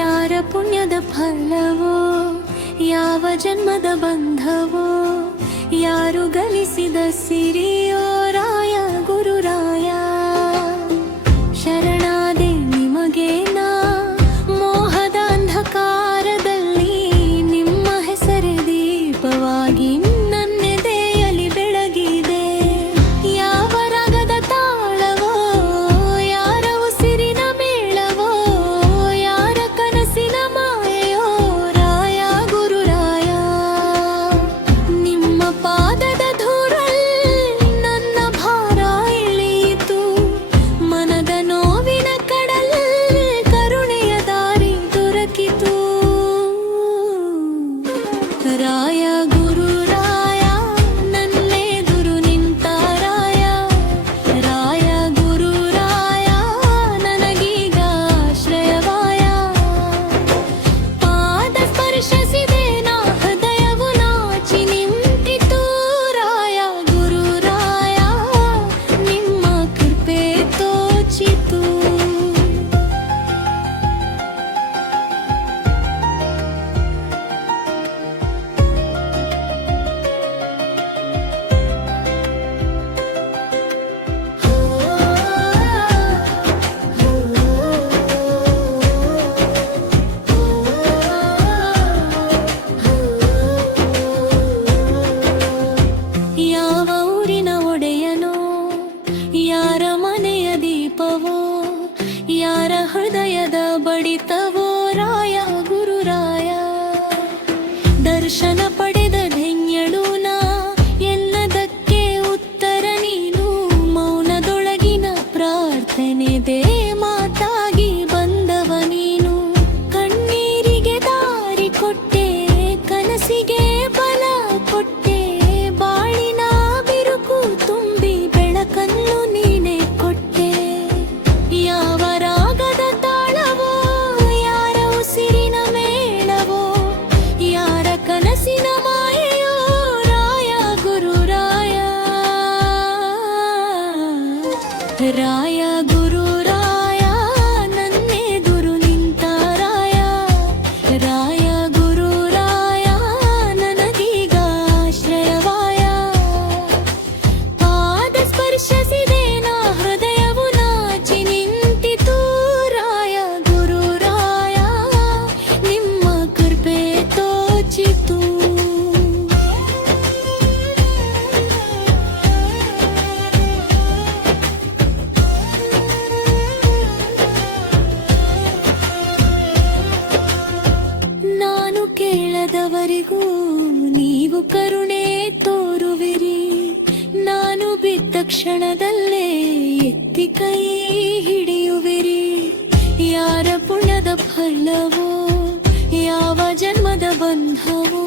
ಯಾರ ಪುಣ್ಯದ ಫಲವೋ, ಯಾವ ಜನ್ಮದ ಬಂಧವೋ, ಯಾರು ಗಳಿಸಿದ ಸಿರಿಯೋ ರಾಯ ಗುರುರಾಯ. ಶರಣಾದೆ ನಿಮಗೆ ನಾ ಮೋಹದ ಅಂಧಕಾರದಲ್ಲಿ, ನಿಮ್ಮ ಹೆಸರೇ ದೀಪವಾಗಿ ನನ್ನೆದೆಯಲ್ಲಿ ಬೆಳಗಿದೆ. ಯಾವ ರಾಗದ ತಾಳವೋ, ಯಾರ ಉಸಿರಿನ ಮೇಳವೋ, ಯಾರ ಕನಸಿನ ಮಾಯೆಯೋ ರಾಯ ಗುರುರಾಯ. ನಿಮ್ಮ ಪಾದದ ಧೂಳಲ್ಲಿ ನನ್ನ ಭಾರ ಇಳಿಯಿತು, ಮನದ ನೋವಿನ ಕಡಲಲ್ಲಿ ಕರುಣೆಯ ದಾರಿ ದೊರಕಿತು. ರಾಯ ಗುರುರಾಯ ನನ್ನೆದುರು ನಿಂತ ರಾಯ, ರಾಯ ಗುರುರಾಯ ನನಗೀಗ ಆಶ್ರಯವಾಯ. ಪಾದ ಸ್ಪರ್ಶಿಸಿದೆ ನಾ ಹೃದಯವು ನಾಚಿ ನಿಂತಿತು. ರಾಯ ಗುರುರಾಯ ನಿಮ್ಮ ಕೃಪೆ ತೋಚಿತು. ಯಾವ ಊರಿನ ಒಡೆಯನೋ, ಯಾರ ಮನೆಯ ದೀಪವೋ, ಯಾರ ಹೃದಯದ ಬಡಿತವೋ ರಾಯ ಗುರುರಾಯ. ದರ್ಶನ ಪಡೆದ ಧನ್ಯಳು ನಾ, ಎನ್ನದಕ್ಕೆ ಉತ್ತರ ನೀನು. ಮೌನದೊಳಗಿನ ಪ್ರಾರ್ಥನೆದೆ ಮಾತಾಗಿ ಬಂದವ ನೀನು. ಕಣ್ಣೀರಿಗೆ ದಾರಿ ಕೊಟ್ಟೆ, ಕನಸಿಗೆ ಬಲ ಕೊಟ್ಟೆ, ಬಾಳಿನ ಬಿರುಕು ತುಂಬಿ ಬೆಳಕನ್ನು ನೀನೆ ಕೊಟ್ಟೆ. ಯಾವ ರಾಗದ ತಾಳವೋ, ಯಾರ ಉಸಿರಿನ ಮೇಳವೋ, ಯಾರ ಕನಸಿನ ಮಾಯೆಯೋ ರಾಯ ಗುರುರಾಯ. ರಾಯ ಗುರುರಾಯ ನನ್ನೆದುರು ನಿಂತ ರಾಯ, ರಾಯ ಗುರುರಾಯ ನನಗೀಗ ಆಶ್ರಯವಾಯ. ಪಾದ ಸ್ಪರ್ಶಿಸಿದೆ ನಾ ಹೃದಯವು ನಾಚಿ ನಿಂತಿತು. ರಾಯ ಗುರುರಾಯ ನಿಮ್ಮ ಕೃಪೆ ತೋಚಿತು. ನಾನು ಕೇಳದವರಿಗೂ ನೀವು ಕರುಣೆ ತೋರುವಿರಿ. ನಾನು ಬಿದ್ದ ಕ್ಷಣದಲ್ಲೇ ಎತ್ತಿ ಕೈ ಹಿಡಿಯುವಿರಿ. ಯಾರ ಪುಣ್ಯದ ಫಲವೋ, ಯಾವ ಜನ್ಮದ ಬಂಧವೋ,